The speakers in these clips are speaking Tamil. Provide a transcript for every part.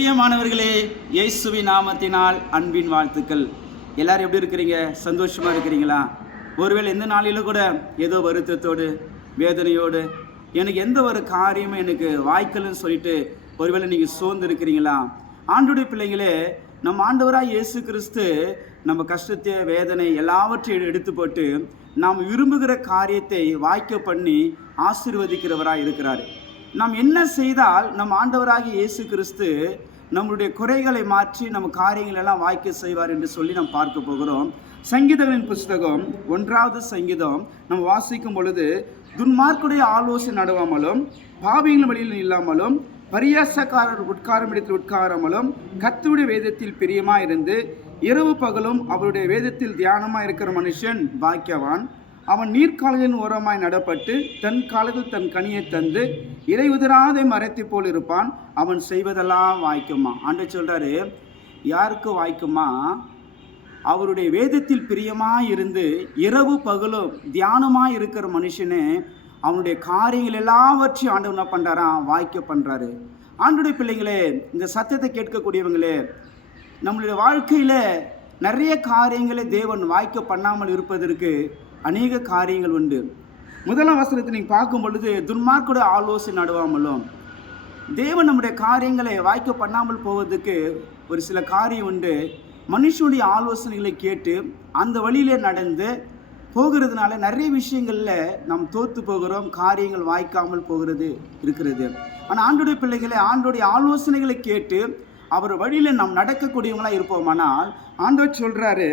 பிரியமானவர்களே இயேசுவின் நாமத்தினால் அன்பின் வாழ்த்துக்கள். எல்லாரும் எப்படி இருக்கிறீங்க? சந்தோஷமா இருக்கிறீங்களா? ஒருவேளை எந்த நாளிலும் கூட ஏதோ வருத்தத்தோடு வேதனையோடு எனக்கு எந்த ஒரு காரியமும் எனக்கு வாய்க்கல்னு சொல்லிட்டு ஒருவேளை நீங்கள் சோர்ந்து இருக்கிறீங்களா? ஆண்டுடைய பிள்ளைங்களே நம்ம ஆண்டவராக இயேசு கிறிஸ்து நம்ம கஷ்டத்தை வேதனை எல்லாவற்றையும் எடுத்து போட்டு நாம் விரும்புகிற காரியத்தை வாய்க்க பண்ணி ஆசீர்வதிக்கிறவராக இருக்கிறார். நாம் என்ன செய்தால் நம் ஆண்டவராகிய இயேசு கிறிஸ்து நம்மளுடைய குறைகளை மாற்றி நம்ம காரியங்கள் எல்லாம் வாய்க்க செய்வார் என்று சொல்லி நாம் பார்க்க போகிறோம். சங்கீதங்களின் புஸ்தகம் ஒன்றாவது சங்கீதம். நம்ம வாசிக்கும் பொழுது துன்மார்க்குடைய ஆலோசனை நடுவாமலும் பாவியின் வழியில் இல்லாமலும் பரியாசக்காரர் உட்காரும் இடத்தில் உட்காராமலும் கத்துடைய வேதத்தில் பிரியமாக இருந்து இரவு பகலும் அவருடைய வேதத்தில் தியானமாக இருக்கிற மனுஷன் பாக்கியவான். அவன் நீர்க்கால்களின் ஓரமாய் நடப்பட்டு தன் காலத்தில் தன் கனியை தந்து இலை உதிராத மறைத்து போல் இருப்பான். அவன் செய்வதெல்லாம் வாய்க்குமா? ஆண்டு சொல்றாரு யாருக்கு வாய்க்குமா? அவருடைய வேதத்தில் பிரியமாக இருந்து இரவு பகலும் தியானமாக இருக்கிற மனுஷனே அவனுடைய காரியங்கள் எல்லாவற்றையும் ஆண்டு என்ன பண்ணுறாராம் வாய்க்க பண்ணுறாரு ஆண்டுடைய பிள்ளைங்களே இந்த சத்தியத்தை கேட்கக்கூடியவங்களே நம்மளுடைய வாழ்க்கையில் நிறைய காரியங்களை தேவன் வாய்க்க பண்ணாமல் இருப்பதற்கு அநேக காரியங்கள் உண்டு. முதலாம் வசனத்தை நீங்கள் பார்க்கும் பொழுது துன்மார்க்கோட ஆலோசனை நடுவாமலும் தேவன் நம்முடைய காரியங்களை வாய்க்க பண்ணாமல் போவதுக்கு ஒரு சில காரியம் உண்டு. மனுஷனுடைய ஆலோசனைகளை கேட்டு அந்த வழியிலே நடந்து போகிறதுனால நிறைய விஷயங்களில் நாம் தோத்து போகிறோம் காரியங்கள் வாய்க்காமல் போகிறது இருக்கிறது. ஆனால் ஆண்டுடைய பிள்ளைகளை ஆண்டுடைய ஆலோசனைகளை கேட்டு அவர் வழியில் நாம் நடக்கக்கூடியவங்களாக இருப்போமானால் ஆண்டவர் சொல்கிறாரு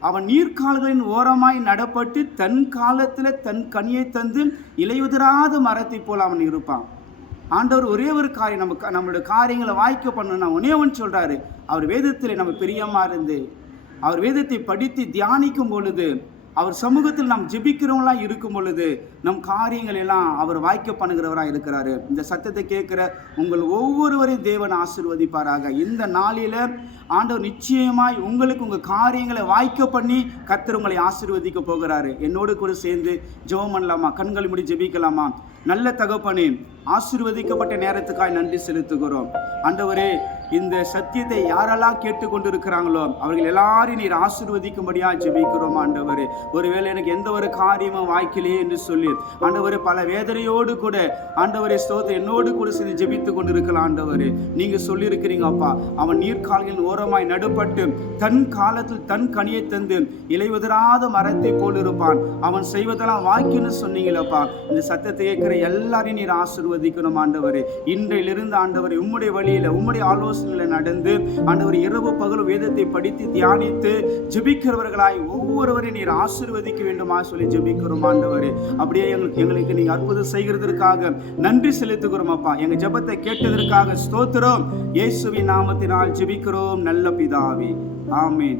அவன் நீர்க்கால்களின் ஓரமாய் நடப்பட்டு தன் காலத்தில் தன் கனியை தந்து இலையுதிராத மரத்தை போல் அவன் இருப்பான். ஆண்டவர் ஒரே ஒரு காரியம் நமக்கு நம்மளுடைய காரியங்களை வாய்க்க பண்ணணும் ஒன்னே ஒன்று சொல்கிறாரு அவர் வேதத்தில் நம்ம பிரியமாக இருந்து அவர் வேதத்தை படித்து தியானிக்கும் பொழுது அவர் சமூகத்தில் நாம் ஜெபிக்கிறவங்களா இருக்கும் பொழுது நம் காரியங்கள் எல்லாம் அவர் வாய்க்க பண்ணுகிறவராக இருக்கிறாரு. இந்த சத்தத்தை கேட்கிற உங்கள் ஒவ்வொருவரையும் தேவன் ஆசிர்வதிப்பாராக. இந்த நாளில ஆண்டவர் நிச்சயமாய் உங்களுக்கு உங்கள் காரியங்களை வாய்க்க பண்ணி கத்தர் உங்களை ஆசிர்வதிக்க போகிறாரு. என்னோடு கூட சேர்ந்து ஜெபம் பண்ணலாமா? கண்கள் முடி ஜெபிக்கலாமா? நல்ல தகப்பனே ஆசிர்வதிக்கப்பட்ட நேரத்துக்காய் நன்றி செலுத்துகிறோம். ஆண்டவரே இந்த சத்தியத்தை யாரெல்லாம் கேட்டுக்கொண்டிருக்கிறாங்களோ அவர்கள் எல்லாரையும் நீர் ஆசிர்வதிக்கும்படியா ஜெபிக்கிறோம் ஆண்டவர். ஒருவேளை எனக்கு எந்த ஒரு காரியமும் வாய்க்கலையே என்று சொல்லி ஆண்டவர் பல வேதனையோடு கூட ஆண்டவரை ஸ்தோத்திரம் என்னோடு கூட சேர்ந்து ஜெபித்து கொண்டிருக்கலாம் ஆண்டவர். நீங்க சொல்லியிருக்கிறீங்க அப்பா அவன் நீர்க்கால்களின் ஓரமாய் நடுப்பட்டு தன் காலத்தில் தன் கனியை தந்து இலையுதிராத மரத்தை போலிருப்பான் அவன் செய்வதெல்லாம் வாய்க்குன்னு சொன்னீங்களப்பா இந்த சத்தத்தை கேட்கிற எல்லாரையும் நீர் ஆசிர்வதிக்கணும் ஆண்டவர். இன்றையிலிருந்து ஆண்டவர் உம்முடைய வழியில உம்முடைய ஆலோசனை ஆலோசனையில நடந்து ஆண்டவர் இரவு பகல் வேதத்தை படித்து தியானித்து ஜெபிக்கிறவர்களாய் ஒவ்வொருவரையும் நீர் ஆசீர்வதிக்க வேண்டுமா சொல்லி ஜெபிக்கிறோம் ஆண்டவர். அப்படியே எங்களுக்கு எங்களுக்கு நீங்க அற்புதம் செய்கிறதற்காக நன்றி செலுத்துகிறோம் அப்பா. எங்க ஜெபத்தை கேட்டதற்காக ஸ்தோத்திரம். இயேசுவின் நாமத்தினால் ஜெபிக்கிறோம். நல்ல பிதாவே. ஆமீன்.